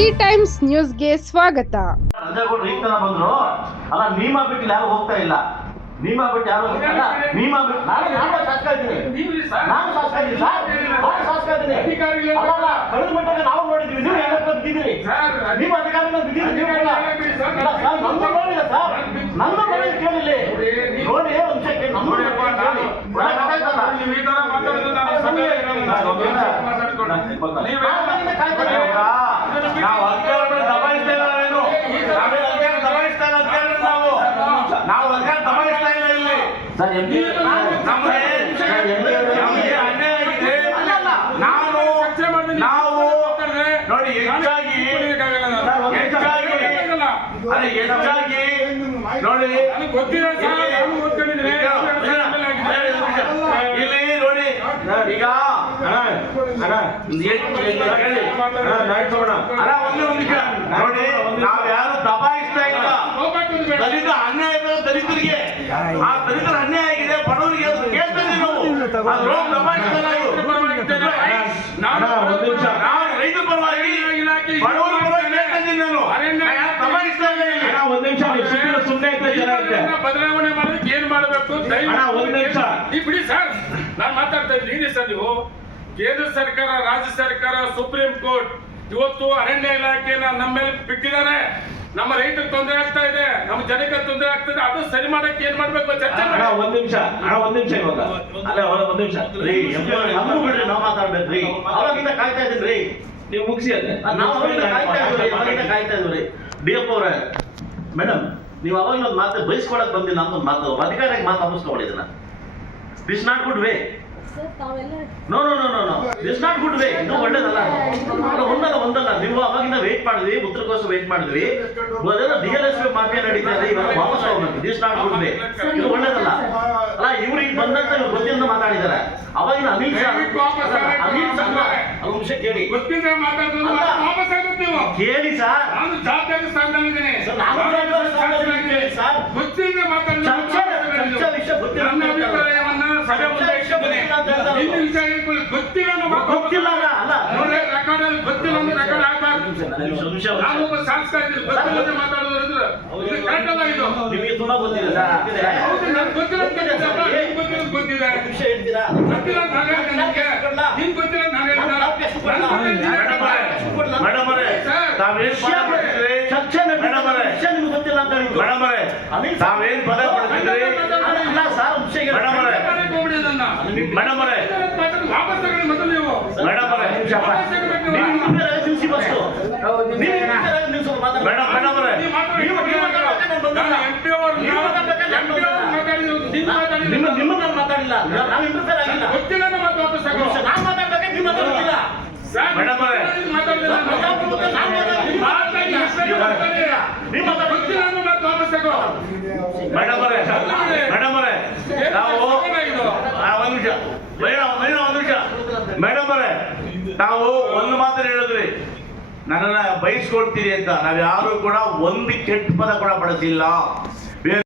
C times ನ್ಯೂಸ್ಗೆ ಸ್ವಾಗತ ಈಗ ತನ ಬಂದ್ರು ಅಲ್ಲ ನೀಮ ಬಿಟ್ಟು ಯಾರು ಹೋಗ್ತಾ ಇಲ್ಲ ನೀಮ ಬಿಟ್ಟು ಯಾರು ಅಲ್ಲ ನೀಮ ಬಿಟ್ಟು ನಾನು ನಾನು ಶಾಸಕ ಇದ್ದೀನಿ ನಾನು ಶಾಸಕ ಇದ್ದೀನಿ ಸರ್ ನಾನು ಶಾಸಕ ಇದ್ದೀನಿ ಅಲ್ಲ ಅಲ್ಲ ಕಳೆದ ಮಟ್ಟಿಗೆ ನಾವು ನೋಡಿದ್ವಿ ನೀವು ಎಲ್ಲ ಬಿದ್ದಿದ್ರಿ ನಿಮ್ಮ ಅಧಿಕಾರಿಗಳು ಬಿದ್ದಿದ್ರಿ ನೀವು ಸರ್ ನಮ್ಮ ನೋಡಿಲ್ಲ ಸರ್ ನೋಡಿ ಕೇಳಿಲ್ಲ ನೋಡಿ ಒಂದು ನಿಮಿಷ ಕೇಳಿ ನೀವು ಗೊತ್ತಾಯ್ತಲ್ಲ? ನಾವಿಂದ ಕಾಯ್ತಾ ಇದ್ದೀವಿ. ನಾವು ಅಧಿಕಾರವನ್ನು ದಬಾಯಿಸ್ತಾ ಇಲ್ಲ ನಾವೇನು ನಾವೇನು ಅಧಿಕಾರ ದಬಾಯಿಸ್ತಾ ಇಲ್ಲ ಅಧಿಕಾರವನ್ನು ನಾವು ನಾವು ಅಧಿಕಾರ ದಬಾಯಿಸ್ತಾ ಇಲ್ಲ ಇಲ್ಲಿ ಸರ್ ಎಂ ಪಿ ನಮಗೆ ನಮಗೆ ಅನ್ಯಾಯ ಆಗಿದೆ ನಾನು ನಾವು ನೋಡಿ ಹೆಚ್ಚಾಗಿ ಹೆಚ್ಚಾಗಿ ಅದೇ ಹೆಚ್ಚಾಗಿ ನೋಡಿ ಇಲ್ಲಿ ನೋಡಿ ಈಗ ಒಂದು ನೋಡಿ ನಾವು ಯಾರು ದಬಾಯಿಸ್ತಾ ಇಲ್ಲ. ದಲಿತ ಅನ್ಯಾಯ ದಲಿತರಿಗೆ. ಆ ದಲಿತರ ಅನ್ಯಾಯ ಆಗಿದೆ ಬಡವರಿಗೆ ಅದು ಕೇಳ್ತಾ ಇದೀವಿ ನಾವು ನಾನು ಇಲ್ಲ ನಾನು ರೈತರ ಪರವಾಗಿ ಬಡವರ ಪರವಾಗಿ ಕೇಳ್ತಾ ಇದ್ದೀನಿ ನಾನು ದಬಾಯಿಸ್ತಾ ಇಲ್ಲ ಒಂದ್ ನಿಮಿಷ ಸುಮ್ಮನೆ ಬದಲಾವಣೆ ಮಾಡೋದಕ್ಕೆ ಏನ್ ಮಾಡಬೇಕು? ಒಂದ್ ನಿಮಿಷ. ಬಿಡಿ ಸರ್ ನಾನು ಮಾತಾಡ್ತಾ ಇದ್ದೀನಿ. ಸರ್ ನೀವು. ಕೇಂದ್ರ ಸರ್ಕಾರ ರಾಜ್ಯ ಸರ್ಕಾರ ಸುಪ್ರೀಂ ಕೋರ್ಟ್ ಇವತ್ತು ಅರಣ್ಯ ಇಲಾಖೆಯನ್ನ ನಮ್ಮ ಮೇಲೆ ಬಿಟ್ಟಿದ್ದಾರೆ. ನಮ್ಮ ರೈತರ ತೊಂದರೆ ಆಗ್ತಾ ಇದೆ ನಮ್ಮ ಜನಕ್ಕೆ ತೊಂದರೆ ಆಗ್ತದೆ ಅದು ಸರಿ ಮಾಡಕ್ಕೆ ಏನ್ ಮಾಡ್ಬೇಕು? ಚರ್ಚೆ ಒಂದ್ ನಿಮಿಷ ಅಣ್ಣ ಒಂದ್ ನಿಮಿಷ ಇವಾಗ. ಅಲ್ಲ ಒಂದ್ ನಿಮಿಷ. ಬಿಡ್ರಿ ನಾವು ಮಾತಾಡ್ಬೇಕ್ರಿ ಅವಾಗಿಂದ ಕಾಯ್ತಾ ಇದ್ದೀನಿ ರೀ. ನೀವು ಮುಗಿಸಿ ಅದೇ ನಾವು ಅವಾಗಿಂದ ಕಾಯ್ತಾ ಇದ್ರಿ ಡಿ ಎಫ್ ಅವರೇ ಮೇಡಮ್ ನೀವು ಅವಾಗ ಒಂದು ಮಾತು ಬಯಸ್ಕೊಳಕ್ ಬಂದಿಲ್ಲ ಅಂತ ಒಂದು ಮಾತು ಅಧಿಕಾರಿಗೆ ಮಾತು ಅನಿಸ್ಕೊಳ್ಳಿ ಇದನ್ನ. This not good way no no no no no this not good way ಇನ್ನು ಒಳ್ಳೇದಲ್ಲ. ಅದು ಒಂದಲ್ಲ ಒಂದಲ್ಲ. ನೀವು ಅವಾಗಿಂದ ವೇಟ್ ಮಾಡಿದ್ವಿ ಉತ್ತರಕ್ಕೋಸ್ಕರ ವೇಟ್ ಮಾಡಿದ್ವಿ. ಅದೆಲ್ಲ ಡಿ ಎಲ್ ಎಸ್ ಮಾಫಿಯಾ ನಡೀತಾ ಇದೆ ಇವಾಗ ವಾಪಸ್ ಹೋಗ್ಬೇಕು. ದಿಸ್ ನಾಟ್ ಗುಡ್ ವೇ ಇದು ಒಳ್ಳೇದಲ್ಲ. ಅಲ್ಲ ಇವ್ರು ಈಗ ಬಂದಂತ ಇವ್ರು ಗೊತ್ತಿಂದ ಮಾತಾಡಿದ್ದಾರೆ. ಅವಾಗಿನ ಅಮಿತ್ ವಾಪಸ್ ಅಮಿತ್ ಶಾ ಅಲ್ಲ, ಅದು ನಿಮಿಷ ಕೇಳಿ. ಗೊತ್ತಿದ್ರೆ ಮಾತಾಡೋದು ವಾಪಸ್ ಆಗುತ್ತೆ ನೀವು. ಕೇಳಿ ಸರ್. ನಾನು ಜವಾಬ್ದಾರಿ ಸ್ಥಾನದಲ್ಲಿದ್ದೇನೆ ಸರ್, ನಾನು ಜವಾಬ್ದಾರಿ ಸ್ಥಾನದಲ್ಲಿದ್ದೀನಿ, ಸರ್. ಗೊತ್ತಿದ್ರೆ ಮಾತಾಡೋದು ಚರ್ಚೆ- ಚರ್ಚೆ ವಿಷಯ ಗೊತ್ತಿಲ್ಲ ಅಂತ ನನ್ನ ಅಭಿಪ್ರಾಯವನ್ನ ಸಭೆ ಮುಂದೆ ಚರ್ಚೆ ವಿಷಯ ಗೊತ್ತಿಲ್ಲ ಅಂತ ಹೇಳ್ತಾರೆ. ಇನ್ನು ವಿಷಯ ಹೇಳ್ಕೊಳ್ಳಿ. ಗೊತ್ತಿಲ್ಲ ಗೊತ್ತಿಲ್ಲ ಅಲ್ಲ, ರೆಕಾರ್ಡ್ ಅಲ್ಲಿ ಗೊತ್ತಿಲ್ಲ ಅಂದ್ರೆ ರೆಕಾರ್ಡ್ ಆಗ್ಬಾರ್ದು ನಾನು ಒಬ್ಬ ಶಾಸಕ ಇದ್ದೀನಿ ಗೊತ್ತಿಲ್ಲ ಅಂದ್ರೆ ಮಾತಾಡೋದು ಅಂದ್ರೆ ಇದು ಕರೆಕ್ಟ್ ಅಲ್ಲ ಇದು ನಿಮಗೆ ತುಂಬಾ ಗೊತ್ತಿಲ್ಲ ಹೌದು ಗೊತ್ತಿಲ್ಲ ಅಂತ ಹೇಳ್ತೀರಾ ಗೊತ್ತಿಲ್ಲ ಅಂತ ನಾನು ಹೇಳ್ತೇನೆ ನಿಮ್ಗೆ. ಗೊತ್ತಿಲ್ಲ ಅಂತ ಹೇಳ್ತೇನೆ. ಮೇಡಮ್ ಅವರೇ ಸರ್, ತಾವೇನ್ ಪದ ಪಡ್ತಿದ್ರಿ ಚರ್ಚೆ ಮೇಡಮ್ ಅವರೇ ವಿಷಯ ನಿಮ್ಗೆ ಗೊತ್ತಿಲ್ಲ ಅಂತ ಹೇಳಿದ್ರು ಮೇಡಮ್ ಅವರೇ ತಾವೇನ್ ಪದ ಪಡ್ತಿದ್ರಿ ಅಲ್ಲ ಸರ್ ವಿಷಯ. ಮೇಡಮ್ ಅವರೇ. ಮೇಡಮ್ ಅವರೇ ವಾಪಸ್ ತಗೊಳ್ಳಿ ಮೊದಲು ನೀವು ಮೇಡಮ್ ಅವರೇ ನಿಲ್ಸಿ ಫಸ್ಟು. ಮೇಡಮ್ ಮೇಡಮ್ ಅವರೇ. ನಿಮ್ಮ ನಿಮ್ಮ ನಾನು ಮಾತಾಡಿಲ್ಲ ನಾವು ಇಂಟರ್ಫೇರ್ ಆಗಿಲ್ಲ ಗೊತ್ತಿಲ್ಲ ಅನ್ನೋ ಮಾತು ವಾಪಸ್ ತಗೋ. ನಾನು ಮಾತಾಡ್ಬೇಕಾದ್ರೆ ನೀವು ಮಾತಾಡಲಿಲ್ಲ ಮೇಡಮ್ ಅವರೇ. ನಾನು. ಮಾತಾಡ್ಬೇಕು, ನಾನು ಮಾತಾಡ್ತೀನಿ. ಮಾತಾಡಿ, ಅಷ್ಟೇ ಮಾತಾಡಿ. ನೀವು ಮಾತಾಡಿ. ಗೊತ್ತಿಲ್ಲ ಅನ್ನೋ ಮಾತು ವಾಪಸ್ ತಗೋ. ಮೇಡಮ್ ಅವರೇ ಮೇಡಮ್ ಅವರೇ ನಾವು ಇದು. ಆ, ಒಂದ್ ನಿಮಿಷ ಮೇಡಮ್ ಮೇಡಮ್ ಒಂದ್ ನಿಮಿಷ ಮೇಡಮ್ ಅವರೇ ನಾವು ಒಂದು ಮಾತ್ರ ಹೇಳಿದ್ರಿ. ನನ್ನನ್ನ ಬಯಸ್ಕೊಳ್ತೀರಿ ಅಂತ. ನಾವು ಯಾರು ಕೂಡ ಒಂದು ಕೆಟ್ಟ ಪದ ಕೂಡ ಬಳಸಿಲ್ಲ.